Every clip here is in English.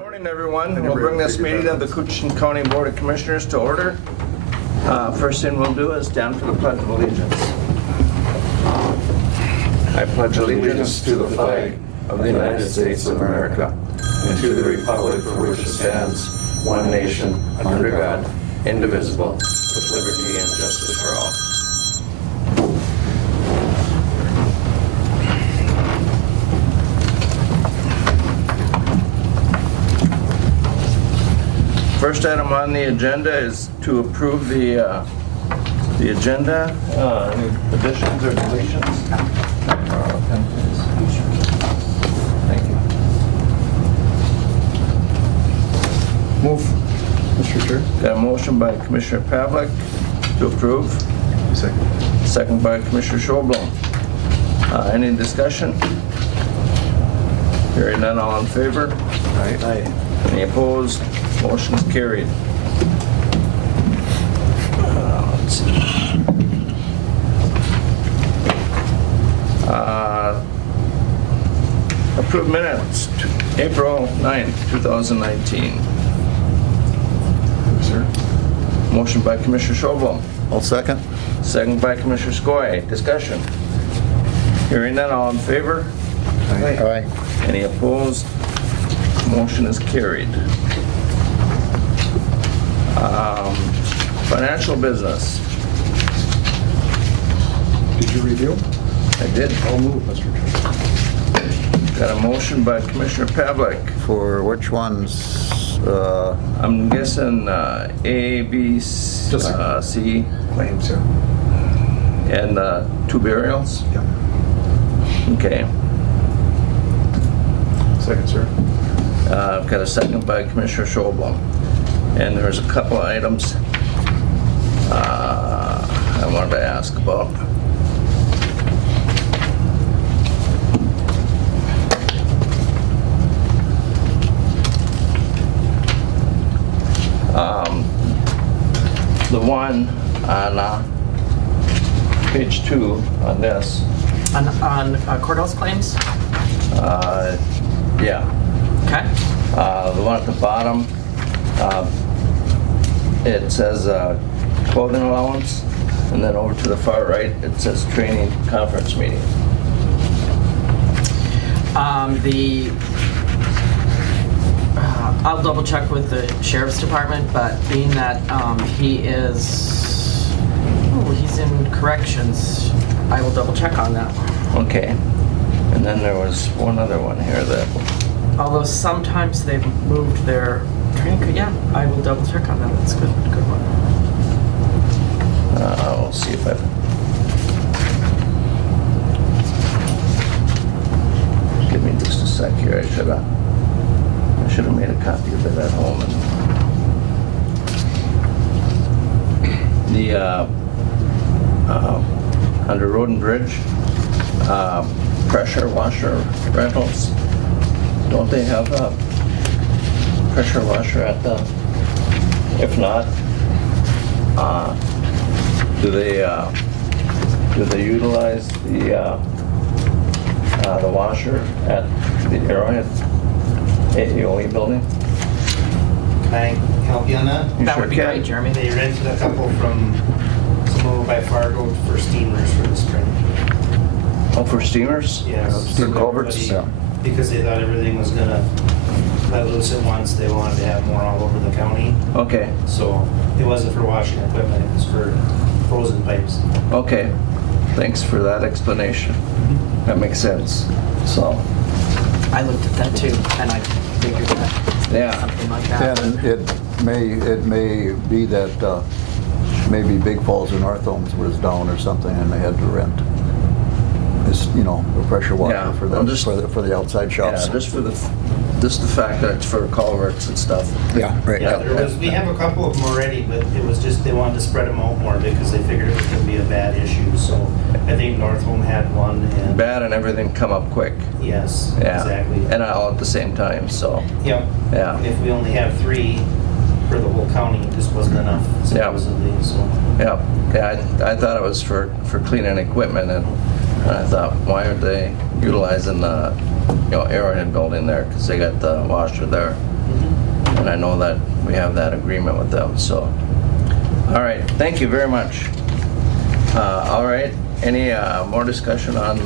Morning, everyone. We'll bring this meeting of the Koochisin County Board of Commissioners to order. First thing we'll do is stand for the Pledge of Allegiance. I pledge allegiance to the flag of the United States of America and to the republic for which it stands, one nation, under God, indivisible, with liberty and justice for all. First item on the agenda is to approve the agenda. Any additions or deletions? Thank you. Move, Mr. Chair. Got a motion by Commissioner Pavlik to approve. Second. Second by Commissioner Schoblom. Any discussion? Hearing none, all in favor? Aye. Any opposed? Motion is carried. Let's see. Approved minutes, April 9th, 2019. Sir. Motion by Commissioner Schoblom. I'll second. Second by Commissioner Skoye. Discussion. Hearing none, all in favor? Aye. Any opposed? Motion is carried. Financial business. Did you review? I did. I'll move, Mr. Chair. Got a motion by Commissioner Pavlik. For which ones? I'm guessing A, B, C, Claims, yeah. and 2 burials. Yep. Okay. Second, sir. I've got a second by Commissioner Schoblom. And there's a couple of items I wanted to ask about. The one on page 2 on this. On courthouse claims? Yeah. Okay. The one at the bottom, it says clothing allowance, and then over to the far right, it says training conference meeting. I'll double check with the sheriff's department, but being that he's in corrections, I will double check on that. Okay. And then there was one other one here that, Although sometimes they've moved their training, yeah, I will double check on that. That's good one. we'll see if I... Give me just a sec here. I should have made a copy of it at home. And the under Road and Bridge pressure washer rentals. Don't they have a pressure washer at the? If not, do they utilize the washer at the Arrowhead AEOE building? Can I help you on that? You That sure would be can. great, Jeremy. They rented a couple from some over by Fargo for steamers for the spring. Oh, for steamers? Yes. Steam So culverts, everybody- yeah. Because they thought everything was gonna let loose at once, they wanted to have more all over the county. Okay, So it wasn't for washing equipment, it was for frozen pipes. okay. Thanks for that explanation. That makes sense. So, I looked at that too, and I figured that yeah. something like that. And it may be that maybe Big Falls or North Holmes was down or something and they had to rent this, a pressure washer Yeah, for well, them, just- for the outside shops. Yeah, just the fact that it's for culverts and stuff. Yeah, right. Yeah, we have a couple of them already, but it was just, they wanted to spread them out more because they figured it was gonna be a bad issue, so I think North Home had one and. Bad and everything come up quick. Yes, Yeah. exactly. And all at the same time, so, Yep. yeah. And if we only have 3 for the whole county, it just wasn't enough supposedly, so. Yeah, I thought it was for cleaning equipment, and I thought, why aren't they utilizing the, Arrowhead building there? Because they got the washer there. And I know that we have that agreement with them, so. All right, thank you very much. All right, any more discussion on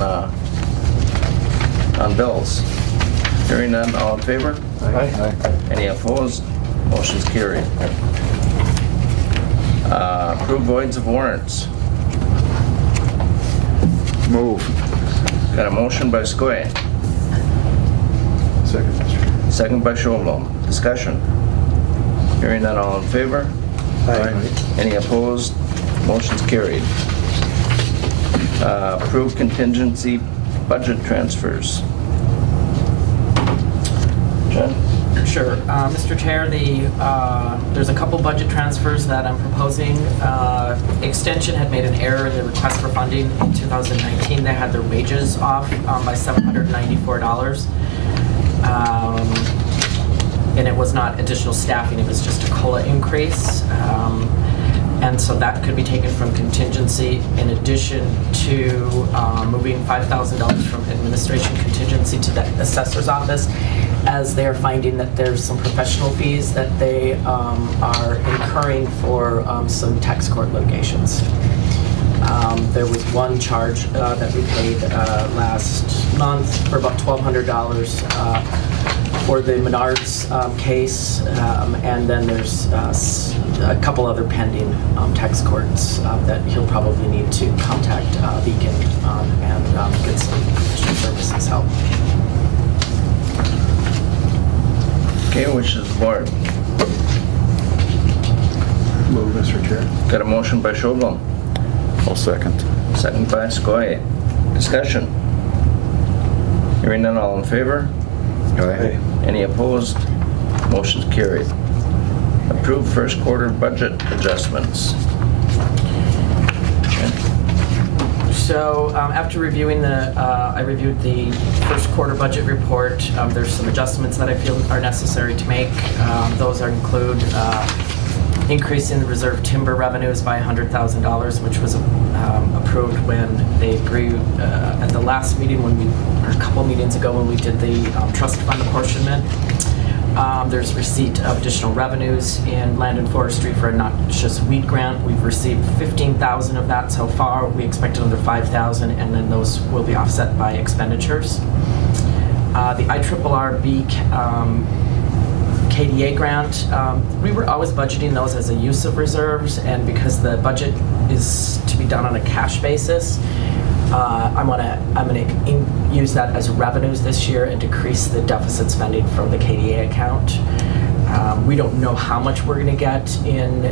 bills? Hearing none, all in favor? Aye. Any opposed? Motion's carried. Approved voids of warrants. Move. Got a motion by Skoye, Second, Mr. Chair. second by Schoenblum. Discussion. Hearing none, all in favor? Any opposed? Motion's carried. Approved contingency budget transfers. Jen? Sure. Mr. Chair, there's a couple budget transfers that I'm proposing. Extension had made an error in the request for funding in 2019. They had their wages off by $794. And it was not additional staffing, it was just a COLA increase. And so that could be taken from contingency in addition to moving $5,000 from administration contingency to the assessor's office, as they're finding that there's some professional fees that they are incurring for some tax court litigations. There was one charge that we paid last month for about $1,200 for the Menards case, and then there's a couple other pending tax courts that he'll probably need to contact Beacon and get some professional services help. Okay, which is the board? Move, Mr. Chair. Got a motion by Schoenblum, I'll second. second by Skoye. Discussion. Hearing none, all in favor? Aye. Any opposed? Motion's carried. Approved first quarter budget adjustments. So after reviewing I reviewed the first quarter budget report. There's some adjustments that I feel are necessary to make. Those include increasing the reserve timber revenues by $100,000, which was approved when they agreed at the last meeting, or a couple meetings ago when we did the trust fund apportionment. There's receipt of additional revenues in land and forestry for a noxious weed grant. We've received $15,000 of that so far. We expect another $5,000, and then those will be offset by expenditures. The IRRB KDA grant, we were always budgeting those as a use of reserves, and because the budget is to be done on a cash basis, I'm gonna use that as revenues this year and decrease the deficit spending from the KDA account. We don't know how much we're gonna get in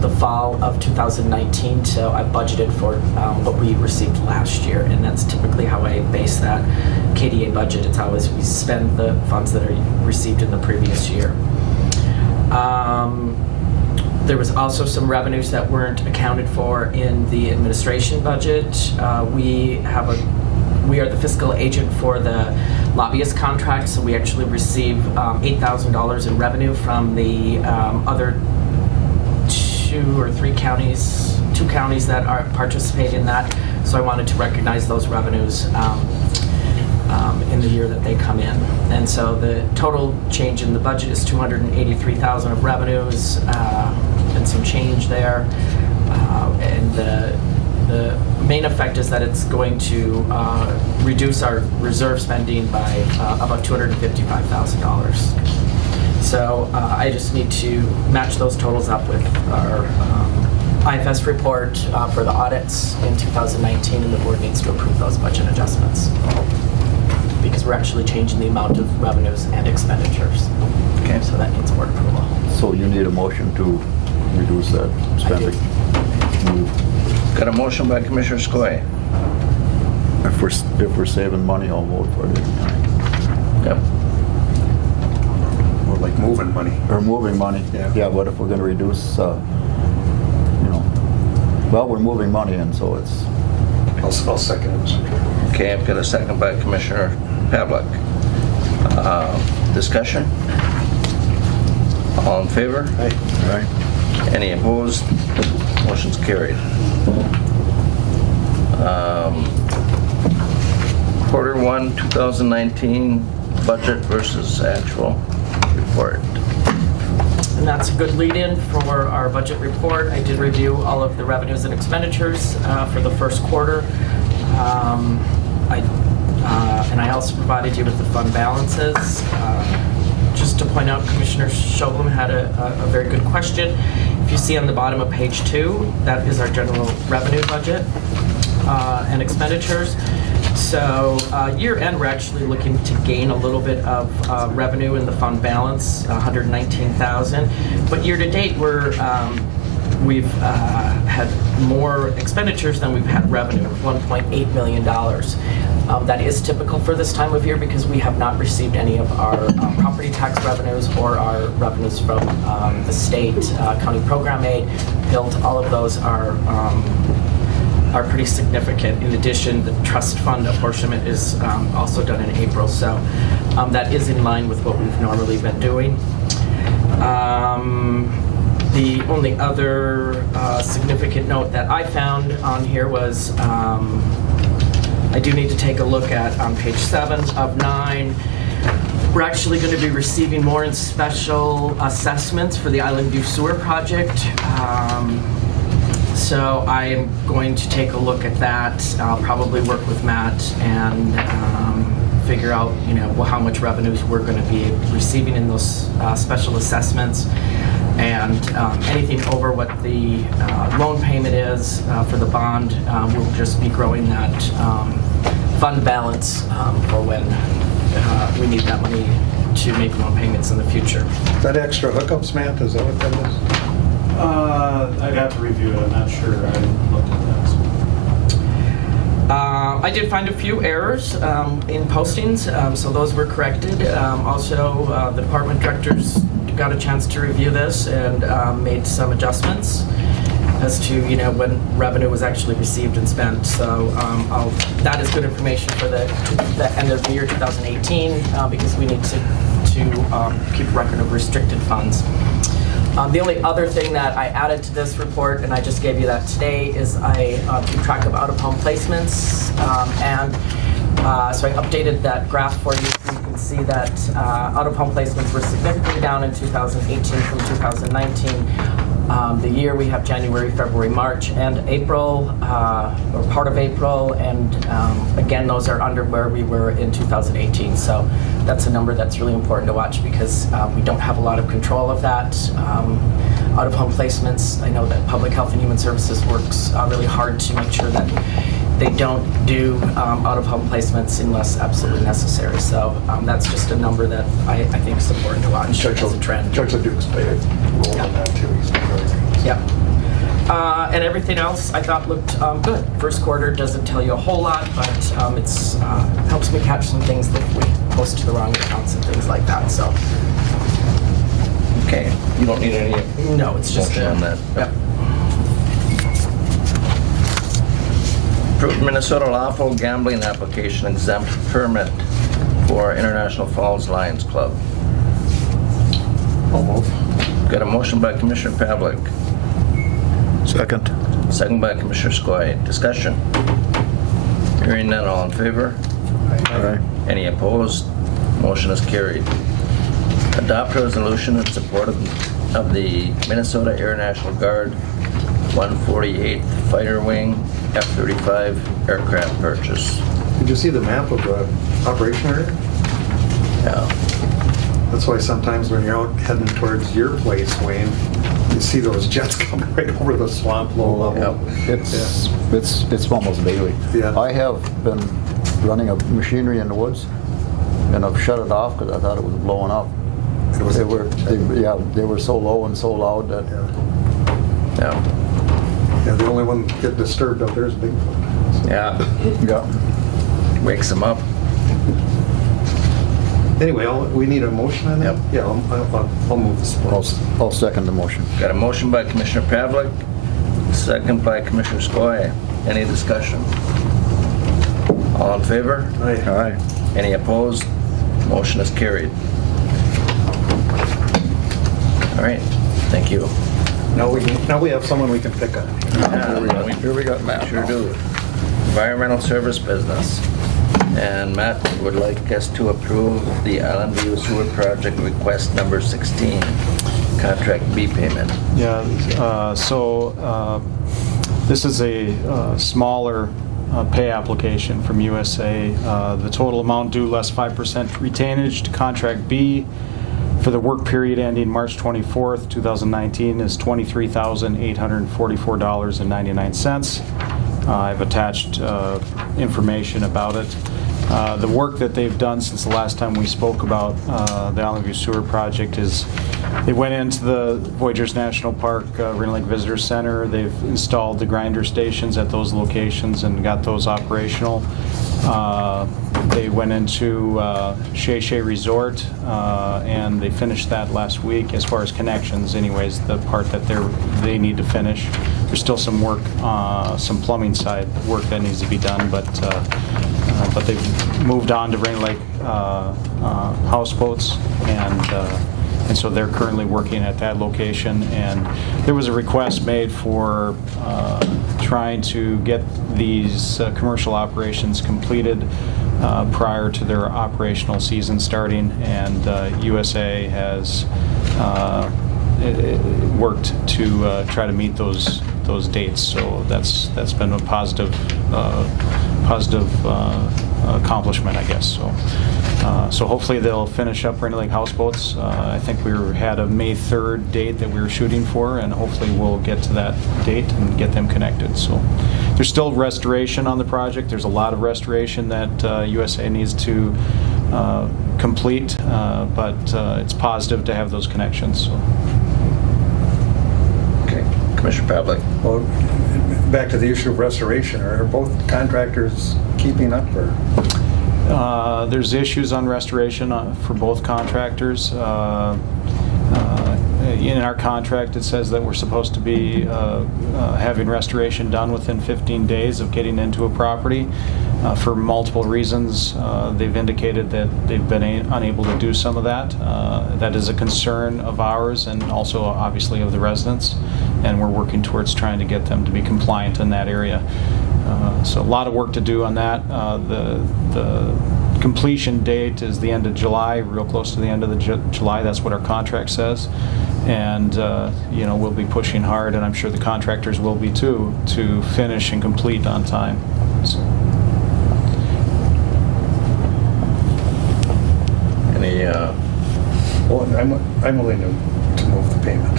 the fall of 2019, so I budgeted for what we received last year, and that's typically how I base that KDA budget. It's always we spend the funds that are received in the previous year. There was also some revenues that weren't accounted for in the administration budget. We are the fiscal agent for the lobbyist contract, so we actually receive $8,000 in revenue from the other two counties that participate in that. So I wanted to recognize those revenues in the year that they come in. And so the total change in the budget is $283,000 of revenues and some change there. And the main effect is that it's going to reduce our reserve spending by about $255,000. So I just need to match those totals up with our IFS report for the audits in 2019, and the board needs to approve those budget adjustments because we're actually changing the amount of revenues and expenditures. Okay. So that needs board approval. So you need a motion to reduce that spending? Move. Got a motion by Commissioner Skoye. If we're saving money, I'll vote for it. Yep. More like moving money. Or moving money. Yeah. What if we're gonna reduce, well, we're moving money in, so it's, I'll second it, Mr. Chair. Okay, I've got a second by Commissioner Pavlik. Discussion? All in favor? Aye. right? Any opposed? Motion's carried. Quarter 1, 2019 budget versus actual. report. And that's a good lead-in for our budget report. I did review all of the revenues and expenditures for the first quarter. And I also provided you with the fund balances. Just to point out, Commissioner Shovlin had a very good question. If you see on the bottom of page 2, that is our general revenue budget and expenditures. So year end, we're actually looking to gain a little bit of revenue in the fund balance, 119,000. But year to date, we've had more expenditures than we've had revenue, $1.8 million. That is typical for this time of year because we have not received any of our property tax revenues or our revenues from the state, county program aid, PILT. All of those are pretty significant. In addition, the trust fund apportionment is also done in April, so that is in line with what we've normally been doing. The only other significant note that I found on here was I do need to take a look at on page 7 of 9. We're actually going to be receiving more in special assessments for the Island View Sewer Project. So I am going to take a look at that. I'll probably work with Matt and figure out, how much revenues we're going to be receiving in those special assessments. And anything over what the loan payment is for the bond, we'll just be growing that fund balance for when we need that money to make loan payments in the future. Is that extra hookups, Matt? Is that what that is? I'd have to review it. I'm not sure. I haven't looked at that. I did find a few errors in postings, so those were corrected. Also, the department directors got a chance to review this and made some adjustments as to when revenue was actually received and spent. So that is good information for the end of the year 2018 because we need to keep record of restricted funds. The only other thing that I added to this report, and I just gave you that today, is I keep track of out-of-home placements, so I updated that graph for you so you can see that out-of-home placements were significantly down in 2018 from 2019. The year we have January, February, March, and April, or part of April, and again, those are under where we were in 2018. So that's a number that's really important to watch because we don't have a lot of control of that. Out-of-home placements, I know that Public Health and Human Services works really hard to make sure that they don't do out-of-home placements unless absolutely necessary. So that's just a number that I think is important to watch as a trend. Judge Duke's played a role in that too. He's been really great. Yep. And everything else I thought looked good. First quarter doesn't tell you a whole lot, but it's helps me catch some things that we post to the wrong accounts and things like that. So. Okay, you don't need any No, it's just motion on that. Yep. Approved Minnesota lawful gambling application exempt permit for International Falls Lions Club. I'll move. Got a motion by Commissioner Pavlik, Second. second by Commissioner Skoye. Discussion. Hearing none, all in favor? Aye. Any opposed? Motion is carried. Adopt resolution in support of the Minnesota Air National Guard 148th Fighter Wing F-35 aircraft purchase. Did you see the map of the operation area? Yeah. That's why sometimes when you're out heading towards your place, Wayne, you see those jets coming right over the swamp low level. It's almost daily. Yeah. I have been running a machinery in the woods, and I've shut it off because I thought it was blowing up. They were so low and so loud that. Yeah. Yeah. The only one get disturbed out there is Bigfoot. Yeah. Yeah. Wakes them up. Anyway, we need a motion on that? Yep. Yeah, I'll move the support. I'll second the motion. Got a motion by Commissioner Pavlik, second by Commissioner Skoye. Any discussion? All in favor? Aye. Any opposed? Motion is carried. All right, thank you. Now we have someone we can pick on. Yeah, Here we got Matt. Sure do. Environmental service business. And Matt would like us to approve the Island View Sewer Project request number 16, contract B payment. Yeah, this is a smaller pay application from USA. The total amount due less 5% retainage to contract B for the work period ending March 24th, 2019 is $23,844.99. I've attached information about it. The work that they've done since the last time we spoke about the Island View Sewer Project is they went into the Voyageurs National Park Rainy Lake Visitor Center. They've installed the grinder stations at those locations and got those operational. They went into Shea Shea Resort and they finished that last week as far as connections anyways, the part that they need to finish. There's still some work, some plumbing side work that needs to be done, but they've moved on to Rainy Lake houseboats, and so they're currently working at that location. And there was a request made for trying to get these commercial operations completed prior to their operational season starting, and USA has worked to try to meet those dates. So that's been a positive accomplishment, I guess. So hopefully they'll finish up Rainy Lake houseboats. I think we had a May 3rd date that we were shooting for, and hopefully we'll get to that date and get them connected. So there's still restoration on the project. There's a lot of restoration that USA needs to complete, but it's positive to have those connections. So. Okay, Commissioner Pavlik. Well, back to the issue of restoration, are both contractors keeping up, or? There's issues on restoration for both contractors. In our contract, it says that we're supposed to be having restoration done within 15 days of getting into a property. For multiple reasons, they've indicated that they've been unable to do some of that. That is a concern of ours and also obviously of the residents, and we're working towards trying to get them to be compliant in that area. So a lot of work to do on that. The completion date is the end of July, real close to the end of July. That's what our contract says. And we'll be pushing hard, and I'm sure the contractors will be too, to finish and complete on time. So. Any? Well, I'm willing to move the payment,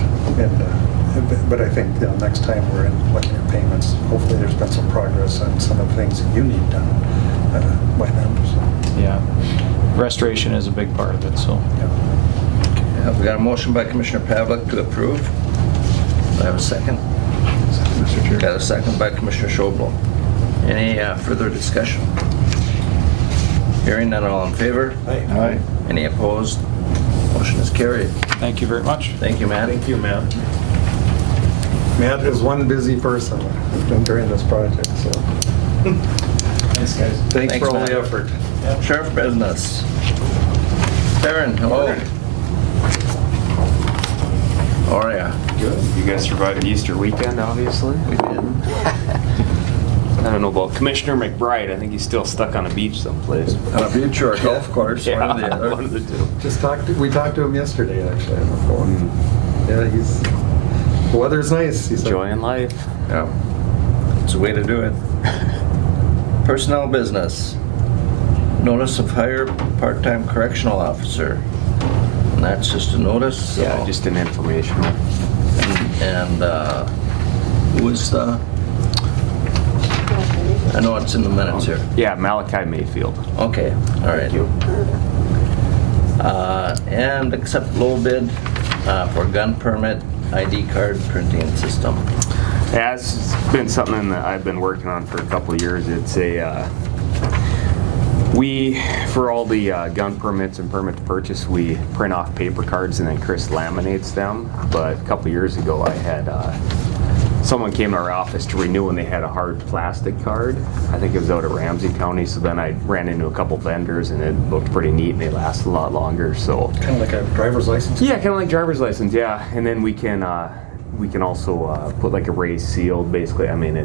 but I think next time we're looking at payments, hopefully there's been some progress on some of the things that you need done by them. So. Yeah, restoration is a big part of it. So. Yeah. We got a motion by Commissioner Pavlik to approve. Do I have a second? Mr. Chair. Got a second by Commissioner Schobel. Any further discussion? Hearing none, all in favor? Aye. Any opposed? Motion is carried. Thank you very much. Thank you, Matt. Thank you, Matt. Matt is one busy person during this project, so. Thanks, guys. Thanks for all Matt. the effort. Sheriff Business. Darren, hello. How are ya? Good. You guys survived Easter weekend, obviously. We did. I don't know about Commissioner McBride. I think he's still stuck on a beach someplace. On a beach or a golf course, Yeah, one or the other. one of the two. We talked to him yesterday, actually, on the phone. Yeah, the weather's nice, he said. Enjoying life. Yeah. It's a way to do it. Personnel business. Notice of hire part-time correctional officer. And that's just a notice. So. Yeah, just an informational. And who is the? I know it's in the minutes here. Yeah, Malachi Mayfield. Okay, all right. Thank you. And accept low bid for gun permit ID card printing system. Yeah, it's been something that I've been working on for a couple of years. It's a for all the gun permits and permit to purchase, we print off paper cards and then Chris laminates them. But a couple of years ago, I had someone came to our office to renew and they had a hard plastic card. I think it was out at Ramsey County. So then I ran into a couple vendors and it looked pretty neat and they last a lot longer. So Kind of like a driver's license? yeah, kind of like driver's license. Yeah, and then we can also put like a raised seal. Basically, I mean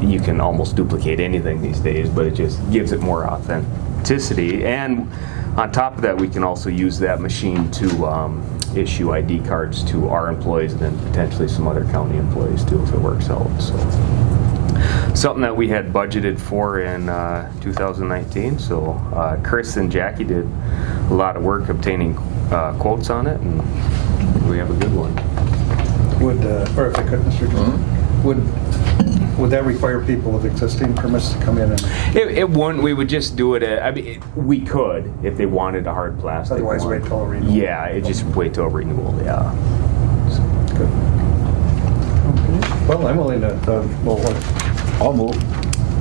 you can almost duplicate anything these days, but it just gives it more authenticity. And on top of that, we can also use that machine to issue ID cards to our employees and then potentially some other county employees too, if it works out. So something that we had budgeted for in 2019. So Chris and Jackie did a lot of work obtaining quotes on it, and we have a good one. Would, or if I could, Mr. Chairman, would that require people with existing permits to come in and, It wouldn't. We would just do it. I mean, we could if they wanted a hard plastic. otherwise one. wait till a renewal? Yeah, it just wait till renewal. Yeah. Good. Well, I'm willing to, I'll move.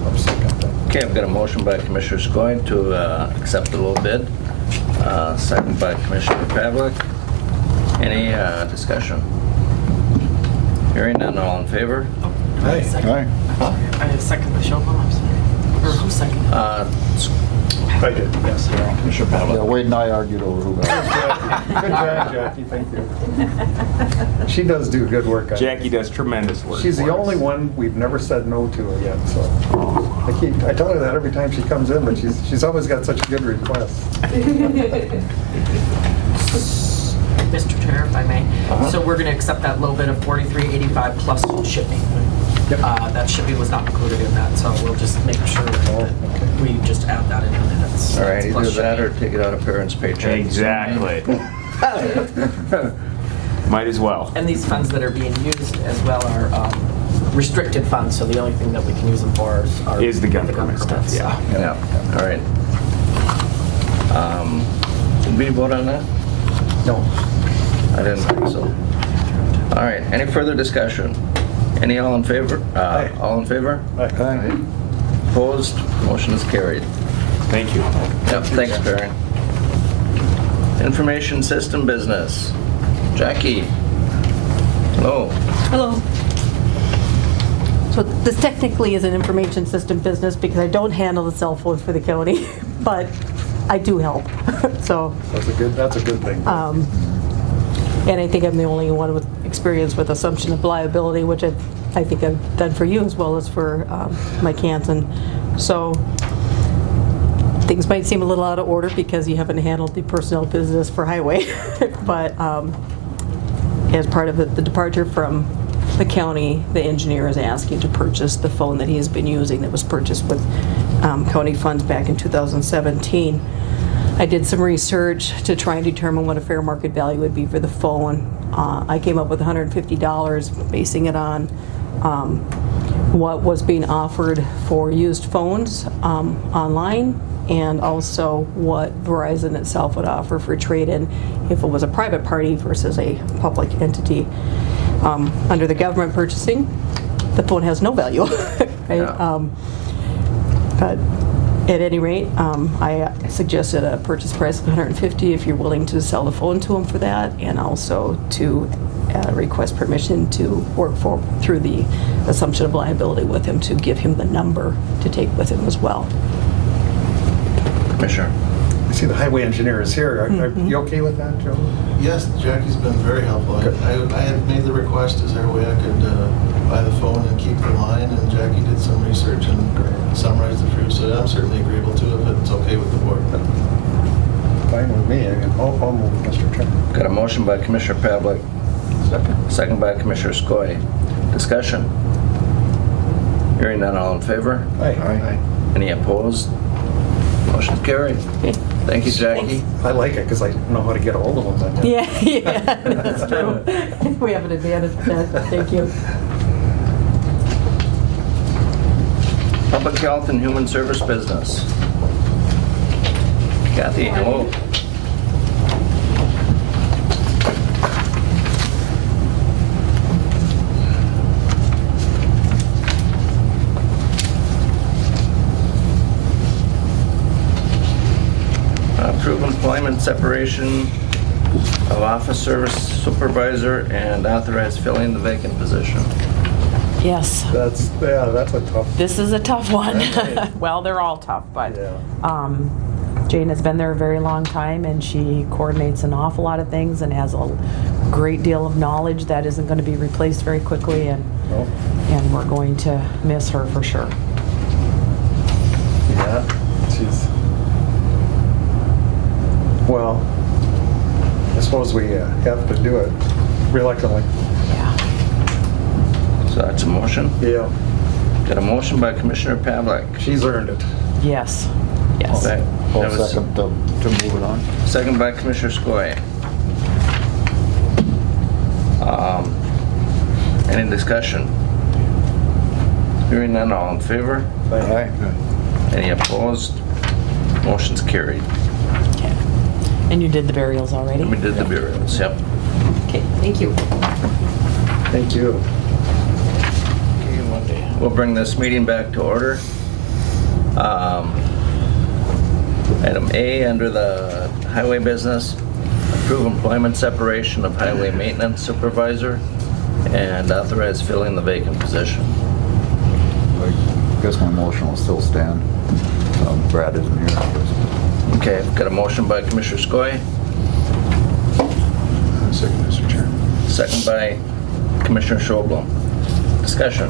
I'll second that. Okay, I've got a motion by Commissioner Skoye to accept the low bid, second by Commissioner Pavlik. Any discussion? Hearing none, all in favor? Aye. Second. Aye. I second the show, I'm sorry. Or who seconded? I did, yes. Commissioner Yeah, Pavlik. Wade and I argued over who got it. Good job, Jackie, thank you. She does do good work. Jackie does tremendous work. She's the for us. only one we've never said no to yet, so. I tell her that every time she comes in, but she's always got such good requests. Mr. Chair, if I may. So we're going to accept that low bid of $43.85 plus shipping. That shipping was not included in that, so we'll just make sure that we just add that in the minutes. All right, either Plus that or shipping. take it out of parents' paycheck. Exactly. Might as well. And these funds that are being used as well are restricted funds, so the only thing that we can use them for Is the gun permit stuff, permits. yeah. Yeah, all right. Did we vote on that? No. I didn't think so. All right, any further discussion? Any all in favor? Aye. All in favor? Aye. Opposed? Motion is carried. Thank you. Yep, thanks, Barry. Information system business. Jackie. Hello. Hello. So this technically is an information system business because I don't handle the cell phone for the county, but I do help. So, That's a good thing. and I think I'm the only one with experience with assumption of liability, which I think I've done for you as well as for Mike Hansen. So things might seem a little out of order because you haven't handled the personnel business for highway, but as part of the departure from the county, the engineer is asking to purchase the phone that he has been using that was purchased with county funds back in 2017. I did some research to try and determine what a fair market value would be for the phone. I came up with $150, basing it on what was being offered for used phones online, and also what Verizon itself would offer for trade-in if it was a private party versus a public entity. Under the government purchasing, the phone has no value, right? Yeah. But at any rate, I suggested a purchase price of $150 if you're willing to sell the phone to him for that, and also to request permission to work through the assumption of liability with him to give him the number to take with him as well. Commissioner. I see the highway engineer is here. Are you okay with that, Joe? Yes, Jackie's been very helpful. Good. I had made the request, is there a way I could buy the phone and keep the line? And Jackie did some research and summarized it for you, so I'm certainly agreeable to it, if it's okay with the board. Fine with me. I'll move, Mr. Chairman. Got a motion by Commissioner Pavlik. Second by Commissioner Skoye. Discussion. Hearing none, all in favor? Aye. Any opposed? Motion carried. Okay. Thank you, Jackie. I like it because I know how to get a hold of them then. Yeah, that's true. We have an advantage of that. Thank you. Public Health and Human Service Business. Kathy, hello. Approve employment separation of office service supervisor and authorize filling the vacant position. Yes. That's a tough. This is a tough one. Well, they're all tough, but Yeah. Jane has been there a very long time, and she coordinates an awful lot of things and has a great deal of knowledge that isn't going to be replaced very quickly. And Oh, and we're going to miss her for sure. yeah, she's, well, I suppose we have to do it reluctantly. Yeah. So that's a motion. Yeah, Got a motion by Commissioner Pavlik. she's earned it. Yes. Yes. Okay. I'll That was- second to move it on. Second by Commissioner Skoye. Any discussion? Hearing none, all in favor? Aye. Any opposed? Motion's carried. Okay. And you did the burials already? We did the burials, yep. Okay, thank you. Thank you. We'll bring this meeting back to order. Item A, under the highway business, approve employment separation of highway maintenance supervisor and authorize filling the vacant position. I guess my motion will still stand. Brad isn't here. Okay, got a motion by Commissioner Skoye, Second, Mr. Chair. second by Commissioner Schoblum. Discussion.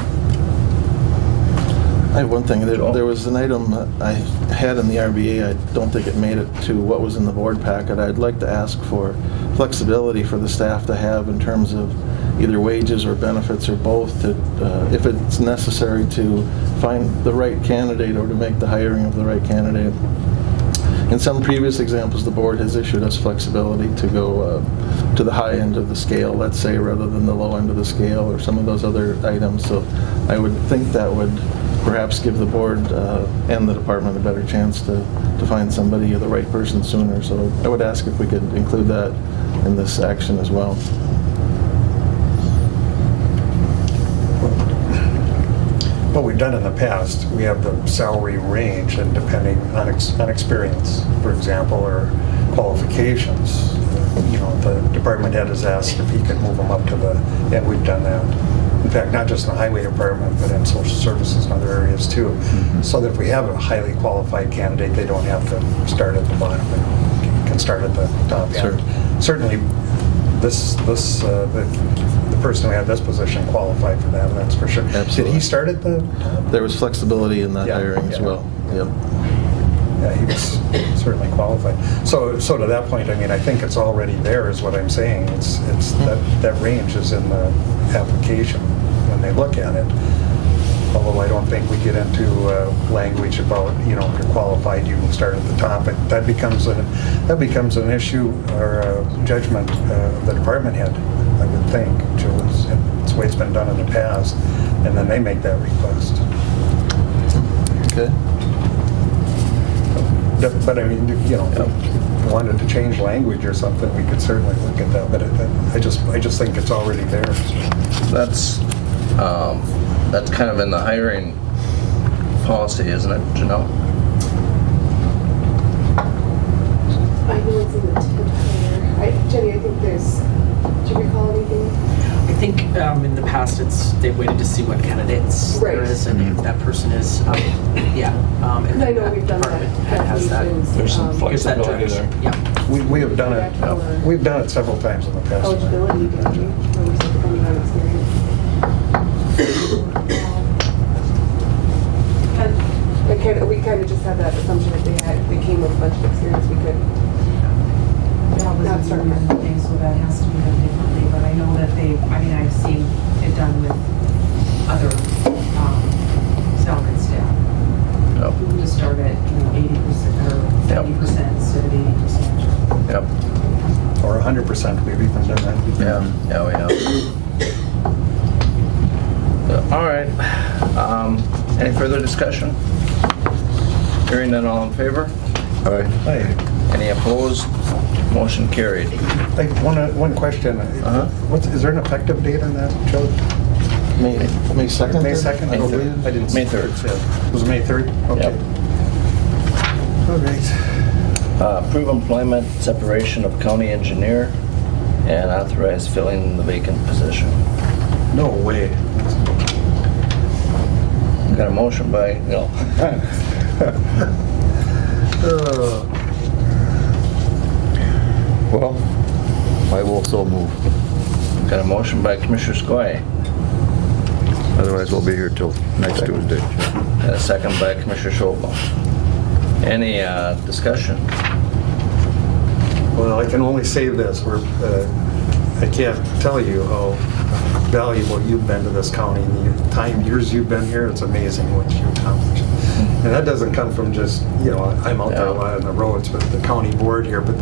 I have one thing. Joel? There was an item that I had in the RBA. I don't think it made it to what was in the board packet. I'd like to ask for flexibility for the staff to have in terms of either wages or benefits or both, to, if it's necessary to find the right candidate or to make the hiring of the right candidate. In some previous examples, the board has issued us flexibility to go to the high end of the scale, let's say, rather than the low end of the scale or some of those other items. So I would think that would perhaps give the board and the department a better chance to find somebody or the right person sooner. So I would ask if we could include that in this action as well. What we've done in the past, we have the salary range, and depending on experience, for example, or qualifications, the department head has asked if he could move them up to the, and we've done that. In fact, not just in the highway department, but in social services and other areas too. So that if we have a highly qualified candidate, they don't have to start at the bottom, they can start at the top end. Sure. Certainly, the person who had this position qualified for that, that's for sure. Did Absolutely. he start at the top? There was flexibility in that Yeah, hiring as yeah. well. Yep. Yeah, he was certainly qualified. So to that point, I mean, I think it's already there, is what I'm saying. It's that range is in the application when they look at it. Although I don't think we get into language about, if you're qualified, you can start at the top. But that becomes an issue or a judgment of the department head, I would think. It's the way it's been done in the past, and then they make that request. Okay. But I mean, if you wanted to change language or something, we could certainly look at that. But I just think it's already there. That's kind of in the hiring policy, isn't it, Janelle? I know it's in the tip hire. Jenny, I think there's, do you recall anything? I think in the past, they've waited to see what candidates there Right. is, and if that person is, yeah. And Because I then know that we've done that. department has that. There's some Gives that flexibility direction. there. Yeah. We have done it. We've done it several times in the past. Eligibility, don't we? Or was it depending on experience? We kind of just had that assumption if they came with a bunch of experience, we could. That was Not a start different with. thing, so that has to be done differently, but I know that I've seen it done with other salaried staff. Yep. To start at, 80% or Yep. 90% instead of 80%. Yep. Or 100%, we've even done that. Yeah, we have. All right. Any further discussion? Hearing none, all in favor? Aye. Hey, Any opposed? Motion carried. one question. Uh-huh. Is there an effective date on that, Joe? May 2nd? May 2nd? May I 3rd. believe. I didn't. May 3rd. Was it May 3rd? Okay. Yep. All right. Approve employment separation of county engineer and authorize filling the vacant position. No way. Got a motion by, no. Well, I will so move. Got a motion by Commissioner Skoye. Otherwise, we'll be here till next Tuesday. And a second by Commissioner Schobel. Any discussion? Well, I can only say this, I can't tell you how valuable you've been to this county. In the years you've been here, it's amazing what you accomplished. And that doesn't come from just, I'm out there a lot on the roads, but the county board here, but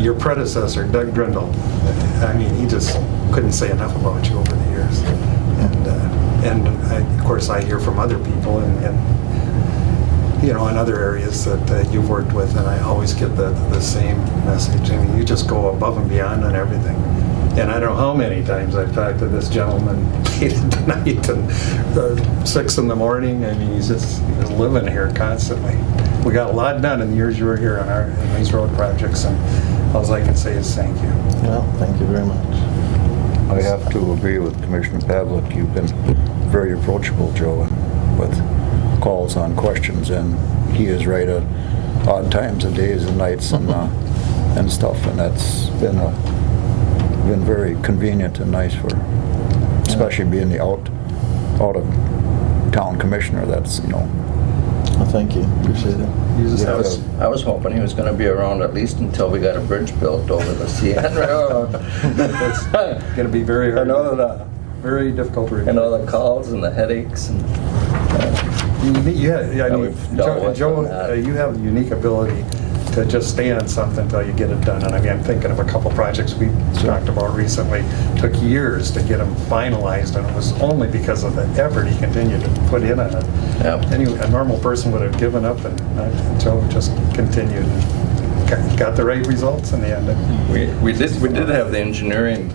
your predecessor, Doug Grindle, he just couldn't say enough about you over the years. And of course, I hear from other people and in other areas that you've worked with, and I always get the same message. You just go above and beyond on everything. And I don't know how many times I've talked to this gentleman late at night and 6 in the morning. He's living here constantly. We got a lot done in the years you were here on these road projects, and all I can say is thank you. Well, thank you very much. I have to agree with Commissioner Pavlik. You've been very approachable, Joe, with calls on questions, and he is right at odd times of days and nights and stuff, and that's been very convenient and nice for, especially being the out of town commissioner. That's Well, thank you. Appreciate it. I was hoping he was going to be around at least until we got a bridge built over the CN Road. It's going to be very hard. I know that. Very difficult to And all the calls and the headaches and. we've dealt with Joe, that. you have a unique ability to just stay on something until you get it done. And I'm thinking of a couple projects we talked about recently. Took years to get them finalized, and it was only because of the effort he continued to put in on it. Yep. A normal person would have given up, and Joe just continued and got the right results in the end. We did have the engineering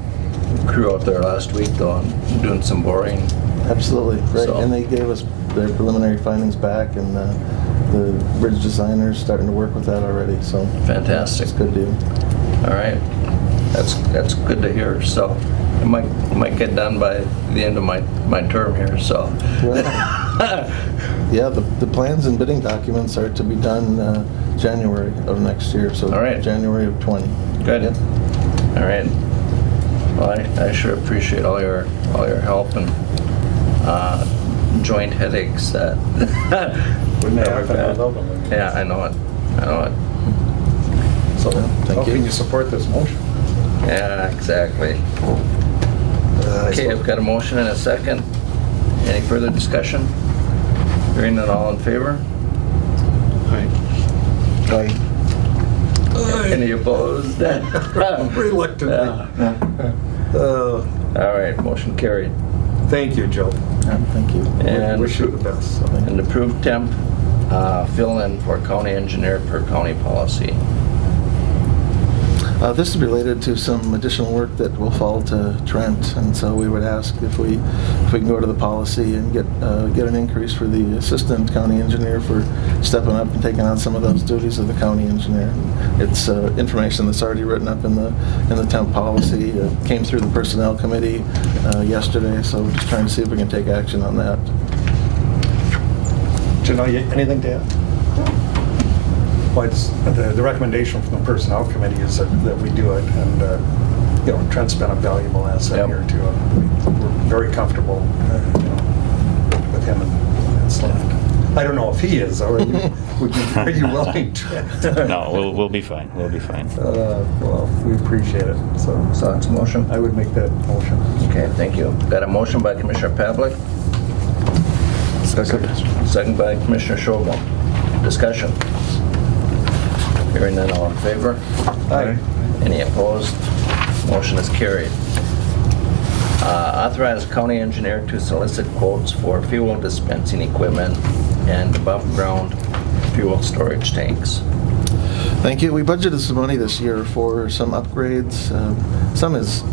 crew out there last week though, and doing some boring. Absolutely, right. So- And they gave us their preliminary findings back, and the bridge designer's starting to work with that already, so. Fantastic. It's a good deal. All right, that's good to hear. So it might get done by the end of my term here. So. Well, yeah, the plans and bidding documents are to be done January of next year, so. All right. January of 20. Good. Yep. All right. Well, I sure appreciate all your help and joint headaches that. Wouldn't that were happen bad. without them. Yeah, I know it. So Thank how you. can you support this motion? Yeah, exactly. Okay, I've got a motion and a second. Any further discussion? Hearing none, all in favor? Aye. Any opposed? Reluctantly. All right, motion carried. Thank you, Joe. Yeah, thank you. And Wish you the best. So. And approved temp fill-in for county engineer per county policy. This is related to some additional work that will fall to Trent, and so we would ask if we can go to the policy and get an increase for the assistant county engineer for stepping up and taking on some of those duties of the county engineer. It's information that's already written up in the temp policy. It came through the personnel committee yesterday, so we're just trying to see if we can take action on that. Janelle, anything to add? Well, the recommendation from the personnel committee is that we do it, and Trent's been a valuable asset Yep. here too. We're very comfortable, with him and Slack. I don't know if he is. Or are you willing, Trent? No, we'll be fine. We'll be fine. Well, we appreciate it. So So it's a motion? I would make that motion. Okay, thank you. Got a motion by Commissioner Pavlik, second by Commissioner Schobel. Discussion. Hearing none, all in favor? Aye. Any opposed? Motion is carried. Authorize county engineer to solicit quotes for fuel dispensing equipment and above-ground fuel storage tanks. Thank you. We budgeted some money this year for some upgrades. Some is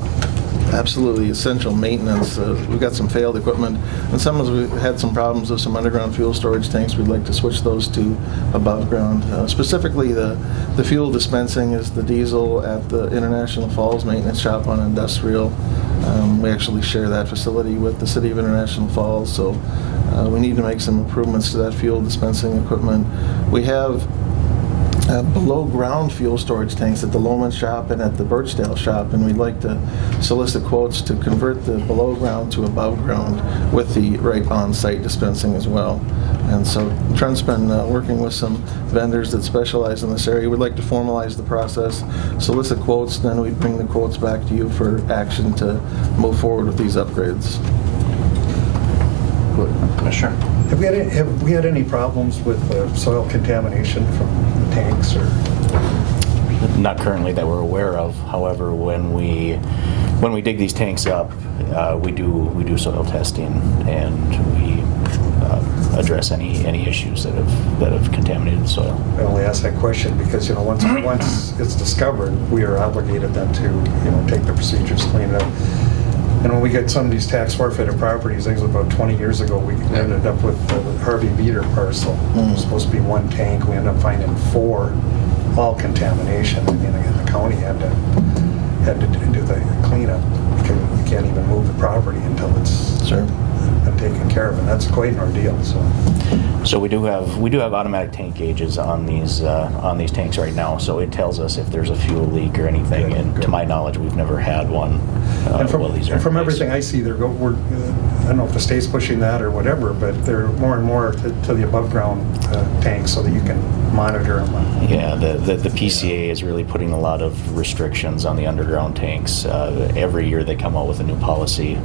absolutely essential maintenance. We've got some failed equipment, and some is we had some problems with some underground fuel storage tanks. We'd like to switch those to above ground. Specifically, the fuel dispensing is the diesel at the International Falls Maintenance Shop on Industrial. We actually share that facility with the City of International Falls, so we need to make some improvements to that fuel dispensing equipment. We have below-ground fuel storage tanks at the Loman shop and at the Birchdale shop, and we'd like to solicit quotes to convert the below-ground to above-ground with the right on-site dispensing as well. And so Trent's been working with some vendors that specialize in this area. We'd like to formalize the process, solicit quotes, then we'd bring the quotes back to you for action to move forward with these upgrades. Commissioner? Have we had any problems with soil contamination from the tanks or? Not currently that we're aware of. However, when we dig these tanks up, we do soil testing, and we address any issues that have contaminated the soil. I only ask that question because, once it's discovered, we are obligated then to, take the procedures, clean it up. And when we get some of these tax forfeited properties, I think it was about 20 years ago, we ended up with the Harvey Beater parcel. It was supposed to be one tank. We ended up finding 4, all contamination. I mean, again, the county had to do the cleanup. You can't even move the property until it's been taken care of, and that's quite an ordeal. So we do have automatic tank gauges on these tanks right now. So it tells us if there's a fuel leak or anything. And to my knowledge, we've never had one. And from, while these are in from place. everything I see, I don't know if the state's pushing that or whatever, but they're more and more to the above ground tanks so that you can monitor them. Yeah, the PCA is really putting a lot of restrictions on the underground tanks. Every year they come out with a new policy,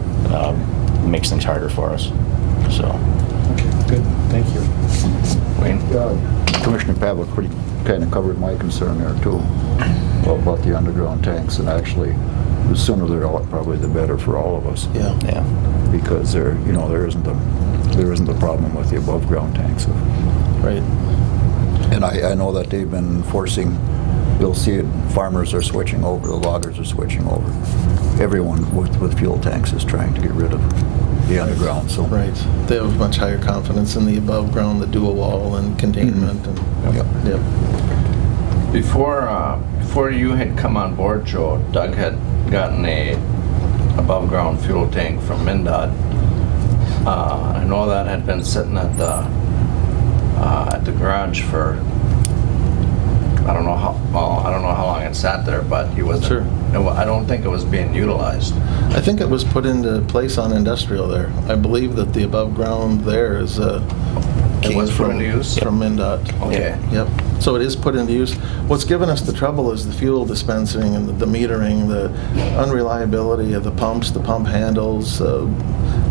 makes things harder for us. So. Okay, good. Thank you. Wayne? Commissioner Pavlik pretty kind of covered my concern there too, about the underground tanks, and actually, the sooner they're out, probably the better for all of us. Yeah. Because there isn't a problem with the above ground tanks. Right. And I know that they've been forcing, you'll see it, farmers are switching over, the loggers are switching over. Everyone with fuel tanks is trying to get rid of the underground. So Right. They have much higher confidence in the above ground, the dual wall and containment. Mm-hmm. Yep. Before you had come on board, Joe, Doug had gotten a above ground fuel tank from MnDOT. I know that had been sitting at the garage for I don't know how long it sat there, but he wasn't. Sure. I don't think it was being utilized. I think it was put into place on industrial there. I believe that the above ground there is It was put into use? from MnDOT. Okay. Yep. So it is put into use. What's given us the trouble is the fuel dispensing and the metering, the unreliability of the pumps, the pump handles,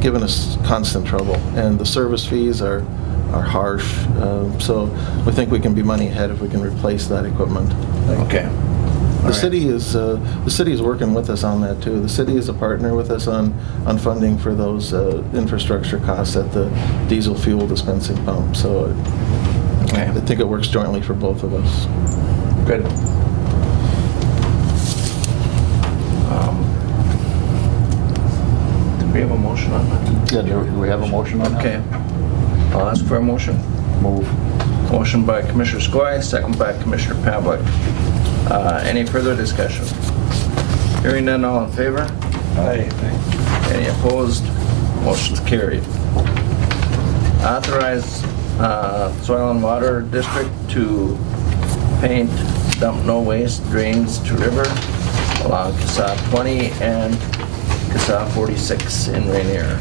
giving us constant trouble. And the service fees are harsh. So we think we can be money ahead if we can replace that equipment. Okay. The city is working with us on that too. The city is a partner with us on funding for those infrastructure costs at the diesel fuel dispensing pump. So Okay. I think it works jointly for both of us. Good. Did we have a motion on that? yeah, do we have a motion on that? Okay. I'll ask for a motion. Move. Motion by Commissioner Skoye, second by Commissioner Pavlik. Any further discussion? Hearing none, all in favor? Aye. Any opposed? Motion's carried. Authorize Soil and Water District to paint dump no waste drains to river along CSAH 20 and CSAH 46 in Rainier.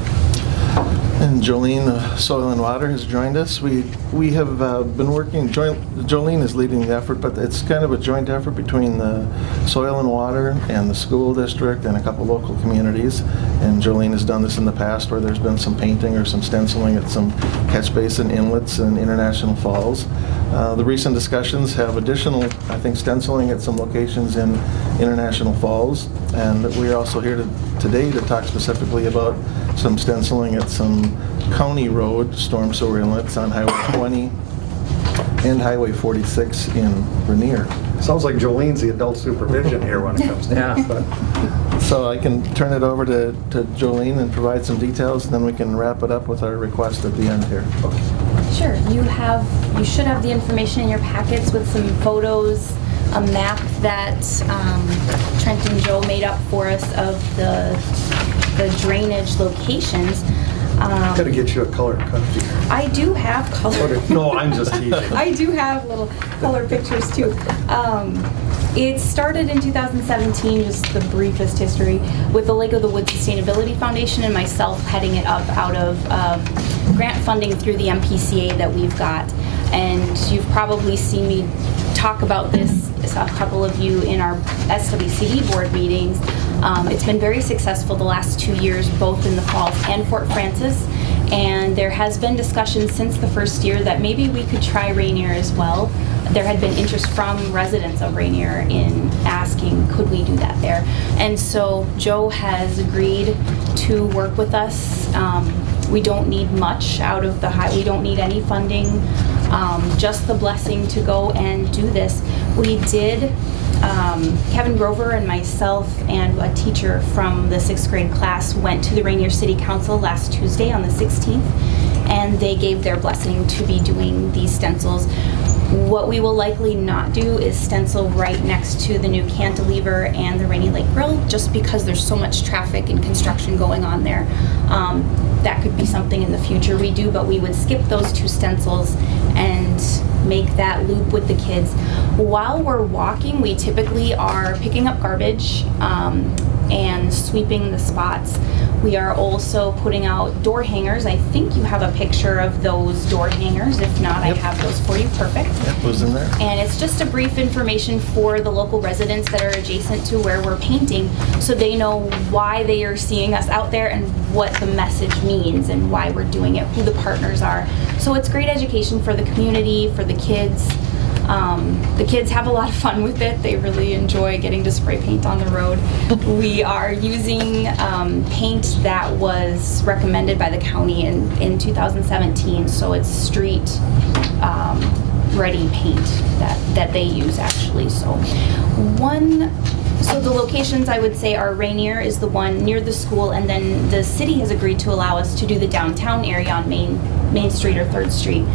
And Jolene, Soil and Water, has joined us. We have been working Jolene is leading the effort, but it's kind of a joint effort between the Soil and Water and the school district and a couple local communities. And Jolene has done this in the past where there's been some painting or some stenciling at some catch basin inlets in International Falls. The recent discussions have additional, I think, stenciling at some locations in International Falls. And we are also here today to talk specifically about some stenciling at some county road storm sewer inlets on Highway 20 and Highway 46 in Rainier. Sounds like Jolene's the adult supervision here when it comes to that. So I can turn it over to Jolene and provide some details, and then we can wrap it up with our request at the end here. Sure. You should have the information in your packets with some photos, a map that Trent and Joe made up for us of the drainage locations. Gotta get you a colored country. I do have color. No, I'm just teasing. I do have little color pictures too. It started in 2017, just the briefest history, with the Lake of the Woods Sustainability Foundation and myself heading it up out of grant funding through the MPCA that we've got. And you've probably seen me talk about this, a couple of you, in our SWCD board meetings. It's been very successful the last 2 years, both in the Falls and Fort Francis. And there has been discussion since the first year that maybe we could try Rainier as well. There had been interest from residents of Rainier in asking, could we do that there? And so Joe has agreed to work with us. We don't need much out of the we don't need any funding, just the blessing to go and do this. We did, Kevin Grover and myself and a teacher from the 6th grade class went to the Rainier City Council last Tuesday on the 16th, and they gave their blessing to be doing these stencils. What we will likely not do is stencil right next to the new cantilever and the Rainy Lake Grill, just because there's so much traffic and construction going on there. That could be something in the future we do, but we would skip those 2 stencils and make that loop with the kids. While we're walking, we typically are picking up garbage and sweeping the spots. We are also putting out door hangers. I think you have a picture of those door hangers. If not, I have those for you. Perfect. Yep, was in there. And it's just a brief information for the local residents that are adjacent to where we're painting, so they know why they are seeing us out there and what the message means and why we're doing it, who the partners are. So it's great education for the community, for the kids. The kids have a lot of fun with it. They really enjoy getting to spray paint on the road. We are using paint that was recommended by the county in 2017, so it's street ready paint that they use actually. So the locations I would say are Rainier is the one near the school, and then the city has agreed to allow us to do the downtown area on Main Street or 3rd Street.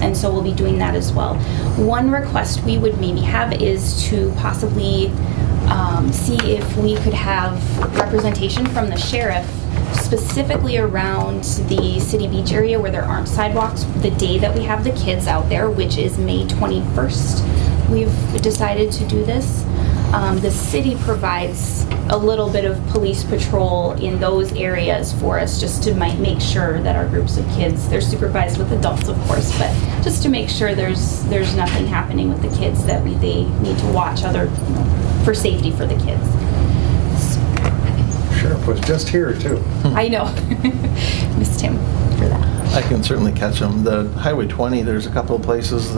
And so we'll be doing that as well. One request we would maybe have is to possibly see if we could have representation from the sheriff, specifically around the City Beach area where there aren't sidewalks, the day that we have the kids out there, which is May 21st. We've decided to do this. The city provides a little bit of police patrol in those areas for us, just to make sure that our groups of kids, they're supervised with adults of course, but just to make sure there's nothing happening with the kids that they need to watch for safety for the kids. Sheriff was just here too. I know. Missed him for that. I can certainly catch them. The Highway 20, there's a couple of places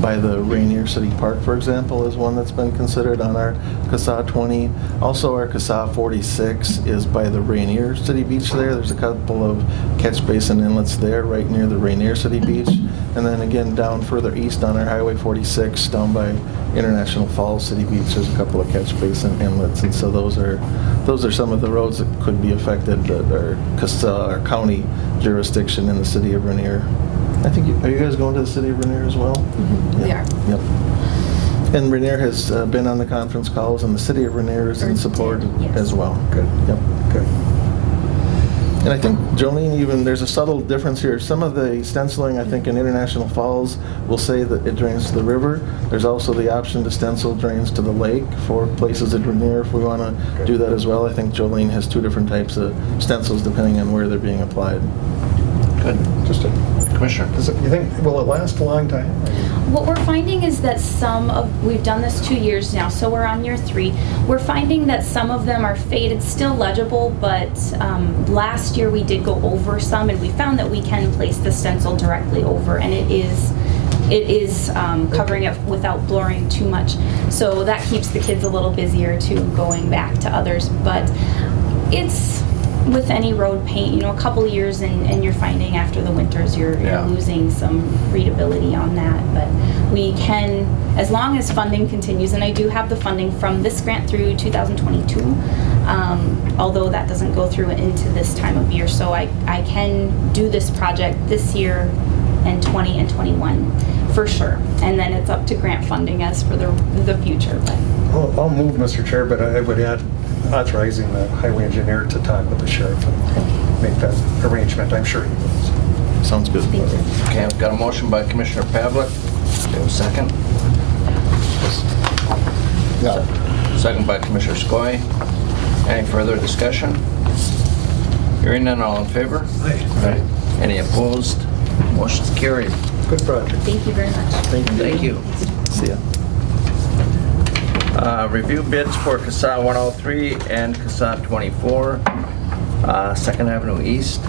by the Rainier City Park, for example, is one that's been considered on our CASA 20. Also, our CASA 46 is by the Rainier City Beach there. There's a couple of catch basin inlets there right near the Rainier City Beach. And then again, down further east on our Highway 46, down by International Falls City Beach, there's a couple of catch basin inlets. And so those are some of the roads that could be affected that are CASA or county jurisdiction in the city of Rainier. I think, are you guys going to the city of Rainier as well? Mm-hmm. We are. Yep. And Rainier has been on the conference calls, and the city of Rainier is in support as well. Good. Yep. Good. And I think, Jolene, even there's a subtle difference here. Some of the stenciling, I think, in International Falls will say that it drains to the river. There's also the option to stencil drains to the lake for places at Rainier if we want to do that as well. I think Jolene has 2 different types of stencils depending on where they're being applied. Good. Commissioner. You think, will it last a long time? What we're finding is that we've done this 2 years now, so we're on year 3. We're finding that some of them are faded, still legible, but last year we did go over some, and we found that we can place the stencil directly over, and it is covering it without blurring too much. So that keeps the kids a little busier too, going back to others. But it's, with any road paint, a couple years and you're finding after the winters you're losing some readability on that. But we can, as long as funding continues, and I do have the funding from this grant through 2022, although that doesn't go through into this time of year. So I can do this project this year and 20 and 21 for sure. And then it's up to grant funding as for the future. But I'll move, Mr. Chair, but I would add authorizing the highway engineer to talk with the sheriff. make that arrangement. I'm sure he will. Sounds good. Thank you. Okay, I've got a motion by Commissioner Pavlik. Do you have a second? Yeah. Second by Commissioner Skoye. Any further discussion? Hearing none, all in favor? Aye. Any opposed? Motion's carried. Good project. Thank you very much. Thank you. See ya. Review bids for CASA 103 and CASA 24, 2nd Avenue East.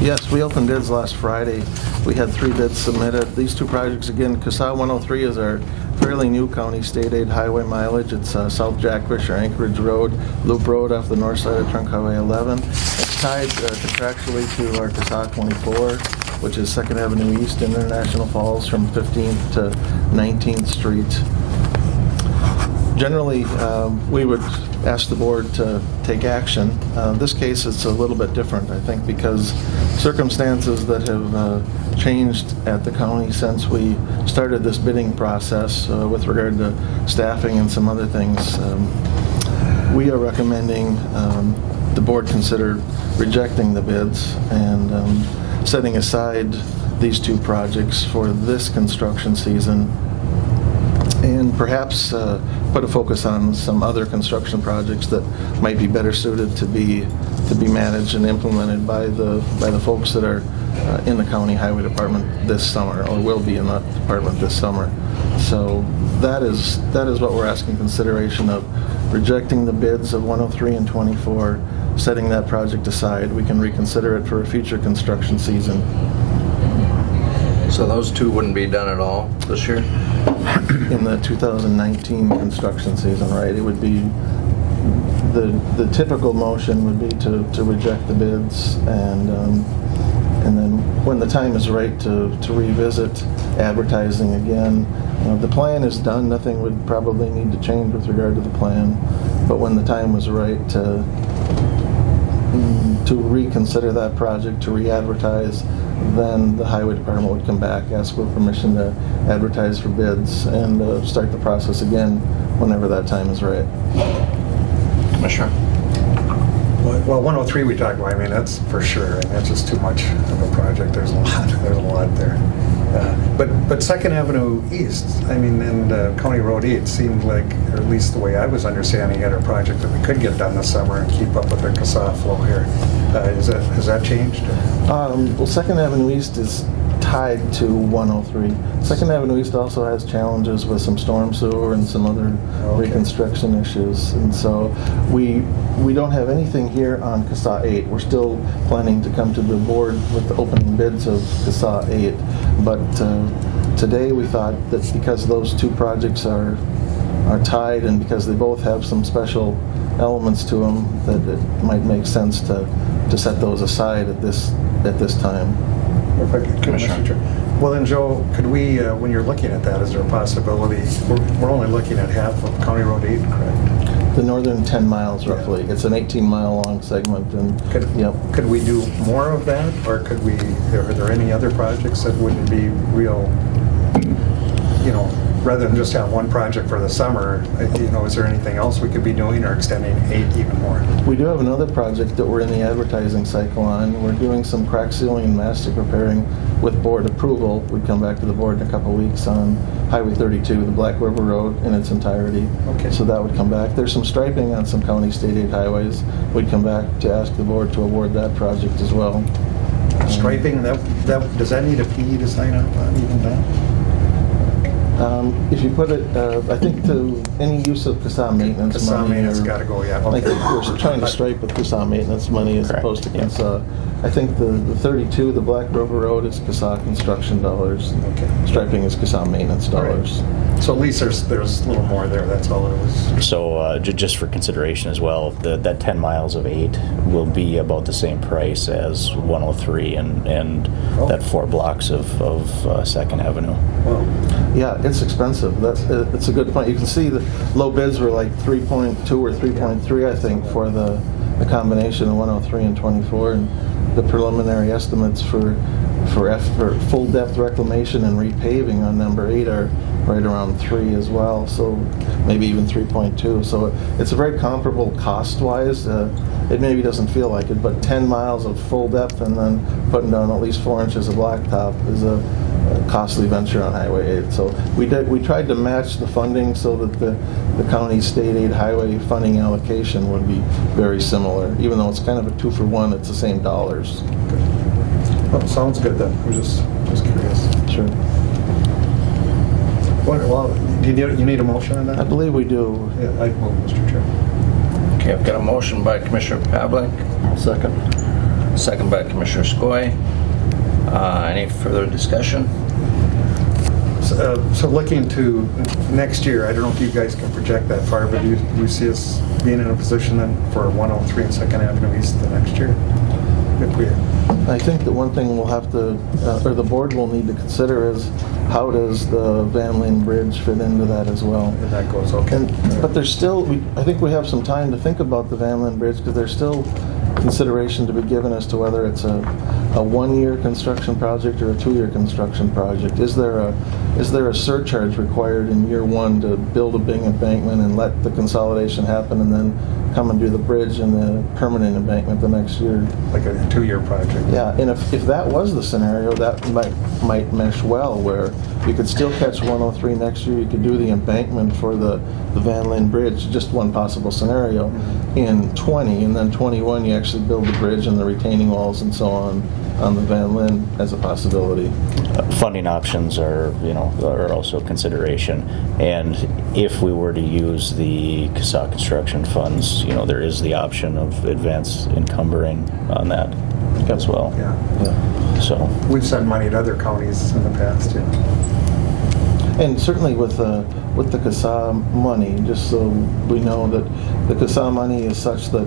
Yes, we opened bids last Friday. We had 3 bids submitted. These 2 projects, again, CASA 103 is our fairly new county state aid highway mileage. It's South Jackfish or Anchorage Road, Loop Road off the north side of Trunk Highway 11. It's tied contractually to our CASA 24, which is 2nd Avenue East, International Falls from 15th to 19th Street. Generally, we would ask the board to take action. This case, it's a little bit different, I think, because circumstances that have changed at the county since we started this bidding process with regard to staffing and some other things. We are recommending the board consider rejecting the bids and setting aside these 2 projects for this construction season, and perhaps put a focus on some other construction projects that might be better suited to be managed and implemented by the folks that are in the county highway department this summer, or will be in that department this summer. So that is what we're asking consideration of, rejecting the bids of 103 and 24, setting that project aside. We can reconsider it for a future construction season. So those 2 wouldn't be done at all this year? In the 2019 construction season, right? It would be, the typical motion would be to reject the bids and then when the time is right to revisit advertising again. The plan is done. Nothing would probably need to change with regard to the plan, but when the time was right to reconsider that project, to re-advertise, then the highway department would come back, ask for permission to advertise for bids, and start the process again whenever that time is right. Commissioner? Well, 103 we talked about, I mean, that's for sure. I mean, that's just too much of a project. There's a lot there. But 2nd Avenue East, I mean, and County Road E, it seemed like, or at least the way I was understanding it, a project that we could get done this summer and keep up with the CASA flow here. Has that changed? Well, 2nd Avenue East is tied to 103. 2nd Avenue East also has challenges with some storm sewer and some other reconstruction issues. And so we don't have anything here on CASA 8. We're still planning to come to the board with the opening bids of CASA 8. But today we thought that because those 2 projects are tied and because they both have some special elements to them, that it might make sense to set those aside at this time. If I could, Mr. Chair. Well then, Joe, could we, when you're looking at that, is there a possibility, we're only looking at half of County Road 8, correct? The northern 10 miles roughly. It's an 18-mile long segment, and Could we do more of that, or are there any other projects that wouldn't be real, rather than just have one project for the summer, is there anything else we could be doing or extending 8 even more? We do have another project that we're in the advertising cycle on. We're doing some crack sealing and mastic repairing with board approval. We come back to the board in a couple weeks on Highway 32, the Black River Road in its entirety. Okay. So that would come back. There's some striping on some county state aid highways. We'd come back to ask the board to award that project as well. Striping, does that need a PE to sign up on even that? If you put it, I think to any use of CASA maintenance CASA money. maintenance got to go, yeah. I think we're trying to stripe with CASA maintenance money as opposed to CASA. I think the 32, the Black River Road, is CASA construction dollars. Okay. Striping is CASA maintenance dollars. Right. So at least there's a little more there, that's all it was. So just for consideration as well, that 10 miles of 8 will be about the same price as 103 and that 4 blocks of 2nd Avenue. Well, yeah, it's expensive. It's a good point. You can see the low bids were like 3.2 or 3.3, I think, for the combination of 103 and 24, and the preliminary estimates for full depth reclamation and repaving on number 8 are right around 3 as well, so maybe even 3.2. So it's a very comparable cost-wise. It maybe doesn't feel like it, but 10 miles of full depth and then putting down at least 4 inches of blacktop is a costly venture on Highway 8. So we tried to match the funding so that the county state aid highway funding allocation would be very similar. Even though it's kind of a 2-for-1, it's the same dollars. Well, sounds good then. I was just curious. Sure. Well, do you need a motion on that? I believe we do. Yeah, I move, Mr. Chair. Okay, I've got a motion by Commissioner Pavlik, Second. second by Commissioner Skoye. Any further discussion? So looking to next year, I don't know if you guys can project that far, but do you see us being in a position then for 103 and 2nd Avenue East the next year? If we, I think that one thing we'll have to, or the board will need to consider is how does the Van Lien Bridge fit into that as well? if that goes okay. But there's still, I think we have some time to think about the Van Lien Bridge because there's still consideration to be given as to whether it's a 1-year construction project or a 2-year construction project. Is there a surcharge required in year 1 to build a big embankment and let the consolidation happen and then come and do the bridge and the permanent embankment the next year? Like a 2-year project. Yeah, and if that was the scenario, that might mesh well, where you could still catch 103 next year, you could do the embankment for the Van Lien Bridge, just one possible scenario, in 20, and then 21 you actually build the bridge and the retaining walls and so on the Van Lien as a possibility. Funding options are also a consideration, and if we were to use the CSAH construction funds, there is the option of advance encumbering on that as well. Yeah. So We've sent money to other counties in the past, yeah. And certainly with the CSAH money, just so we know that the CSAH money is such that,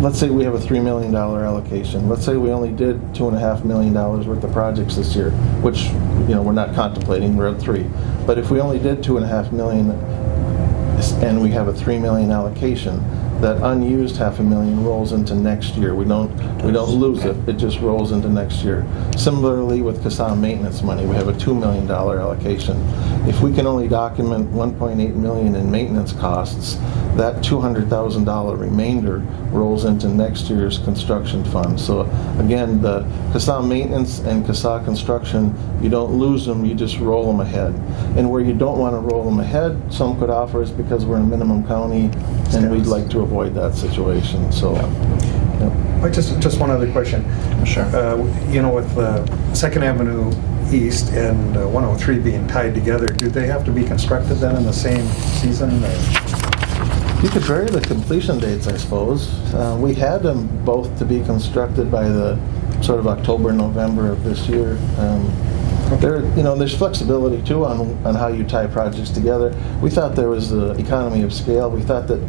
let's say we have a $3 million allocation. Let's say we only did $2.5 million worth of projects this year, which we're not contemplating. We're at 3. But if we only did $2.5 million, and we have a $3 million allocation, that unused $500,000 rolls into next year. We don't lose it. It just rolls into next year. Similarly with CSAH maintenance money, we have a $2 million allocation. If we can only document $1.8 million in maintenance costs, that $200,000 remainder rolls into next year's construction fund. So again, the CSAH maintenance and CSAH construction, you don't lose them, you just roll them ahead. And where you don't want to roll them ahead, some could offer is because we're in minimum county and we'd like to avoid that situation. So, yeah. Just one other question. Sure. With 2nd Avenue East and 103 being tied together, do they have to be constructed then in the same season? Or? You could vary the completion dates, I suppose. We had them both to be constructed by the sort of October, November of this year. There's flexibility too on how you tie projects together. We thought there was the economy of scale. We thought that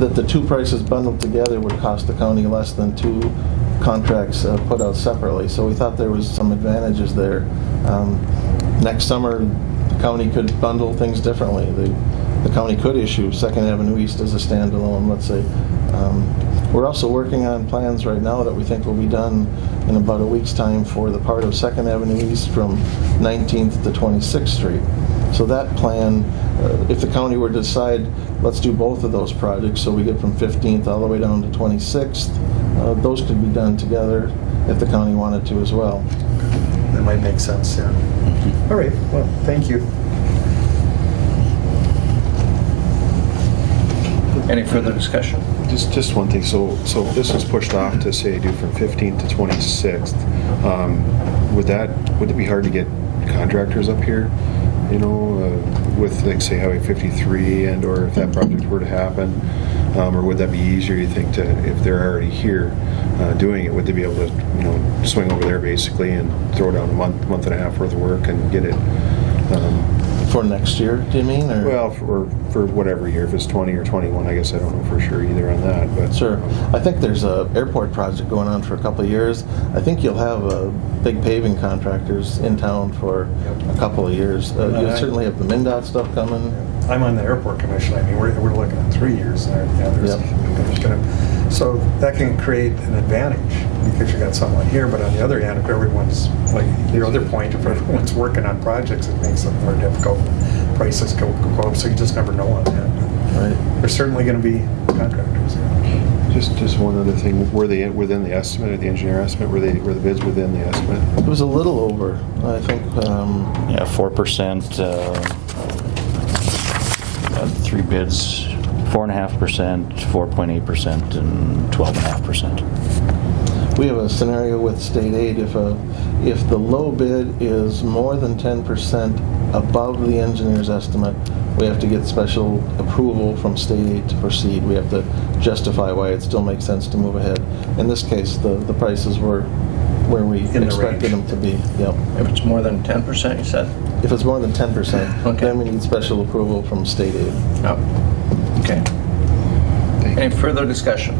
the 2 prices bundled together would cost the county less than 2 contracts put out separately. So we thought there was some advantages there. Next summer, the county could bundle things differently. The county could issue 2nd Avenue East as a standalone, let's say. We're also working on plans right now that we think will be done in about a week's time for the part of 2nd Avenue East from 19th to 26th Street. So that plan, if the county were to decide, let's do both of those projects, so we get from 15th all the way down to 26th, those could be done together if the county wanted to as well. That might make sense, yeah. All right, well, thank you. Any further discussion? Just one thing. So if this was pushed off to say do from 15th to 26th, would it be hard to get contractors up here? With like say Highway 53 and or if that project were to happen, or would that be easier? You think if they're already here doing it, would they be able to swing over there basically and throw down a month and a half worth of work and get it? For next year, do you mean? Or? Well, for whatever year, if it's 20 or 21, I guess I don't know for sure either on that. But sure. I think there's a airport project going on for a couple of years. I think you'll have big paving contractors in town for a couple of years. You certainly have the MnDOT stuff coming. I'm on the airport commission. I mean, we're looking at 3 years there. Yeah, there's So that can create an advantage because you got someone here, but on the other hand, if everyone's, like your other point, if everyone's working on projects, it makes it more difficult. Prices go up, so you just never know on that. Right. There's certainly going to be contractors. Just one other thing, were they within the estimate, or the engineer estimate, were the bids within the estimate? It was a little over, I think. Yeah, 4%, 3 bids, 4.5%, 4.8%, and 12.5%. We have a scenario with state aid. If the low bid is more than 10% above the engineer's estimate, we have to get special approval from state aid to proceed. We have to justify why it still makes sense to move ahead. In this case, the prices were where we expected them to be. Yep. If it's more than 10%, you said? If it's more than 10%, Okay. then we need special approval from state aid. Oh, okay. Any further discussion?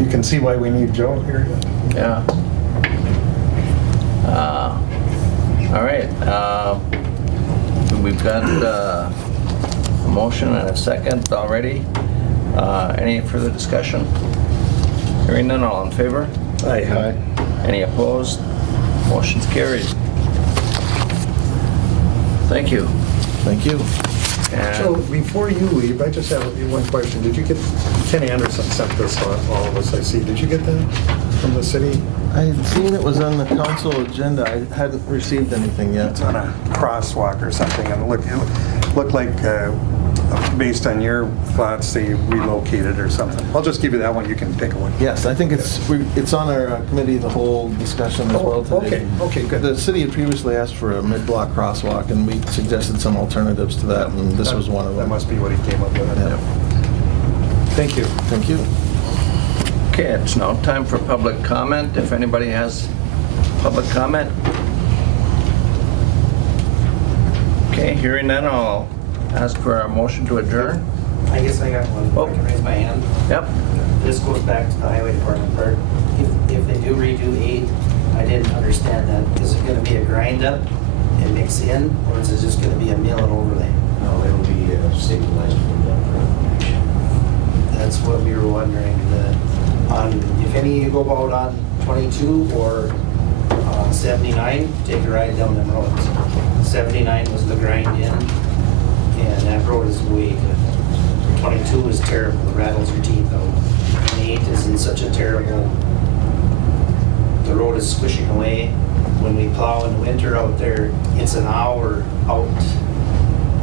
You can see why we need Joe here. Yeah. All right. We've got a motion and a second already. Any further discussion? Hearing none, all in favor? Aye. Any opposed? Motion's carried. Thank you. Thank you. So And before you leave, I just have one question. Did you get, Ken Anderson sent this to all of us, I see. Did you get that from the city? I had seen it was on the council agenda. I hadn't received anything yet. It's on a crosswalk or something, and it looked like, based on your thoughts, they relocated or something. I'll just give you that one, you can take a look. Yes, I think it's on our committee, the whole discussion as well today. Okay, good. The city had previously asked for a mid-block crosswalk, and we suggested some alternatives to that, and this was one of them. That must be what he came up with. Yep. Thank you. Thank you. okay, it's now time for public comment. If anybody has public comment. Okay, hearing none, I'll ask for a motion to adjourn. I guess I got one. Oh. I can raise my hand. Yep. This goes back to the highway department part. If they do redo 8, I didn't understand that. Is it gonna be a grind up and mix in, or is it just gonna be a mill and overlay? No, it'll be stabilized for the approach. That's what we were wondering. If any of you go out on 22 or 79, take a ride down them roads. 79 was the grind in, and that road is way good. 22 is terrible, it rattles your teeth out. And 8 is in such a terrible, the road is squishing away. When we plow in the winter out there, it's an hour out,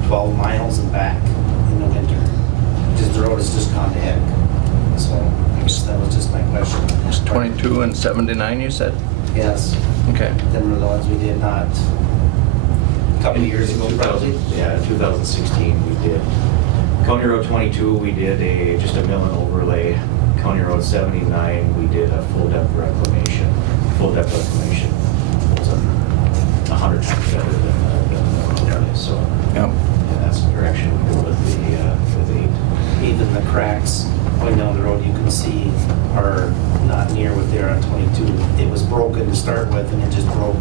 12 miles and back in the winter. Just the road has just gone to heck. So I guess that was just my question. It's 22 and 79, you said? Yes, Okay. them were the ones we did not, a couple of years ago probably. Yeah, 2016 we did. County Road 22, we did just a mill and overlay. County Road 79, we did a full depth reclamation. Full depth reclamation was 100 times better than the overlay. So Yep. yeah, that's the direction we go with the 8. Even the cracks going down the road you can see are not near what they are on 22. It was broken to start with and it just broke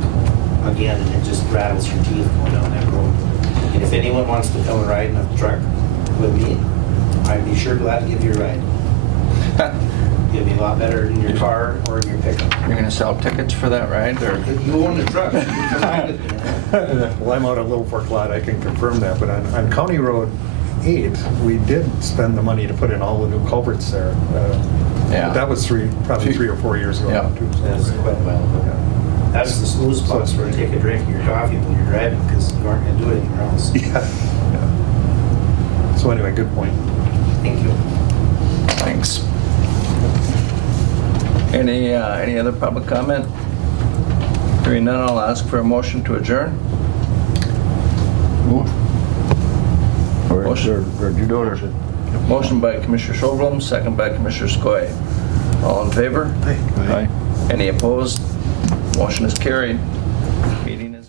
again and it just rattles your teeth going down that road. And if anyone wants to come and ride in a truck with me, I'd be sure glad to give you a ride. You'll be a lot better in your car or in your pickup. You're gonna sell tickets for that ride, or? You own the truck, you can ride with me. Well, I'm out of Little Fork Lot, I can confirm that, but on County Road 8, we did spend the money to put in all the new culverts there. Yeah. But that was probably 3 or 4 years ago. Yeah. too, so- That's quite a while ago. That's the smooth spots where you take a drink of your coffee when you're driving because you aren't going to do it anywhere else. Yeah. So anyway, good point. Thank you. Thanks. Any other public comment? Hearing none, I'll ask for a motion to adjourn. Motion. Motion by Commissioner Sjöblom, second by Commissioner Skoye. All in favor? Aye. Any opposed? Motion is carried. Meeting is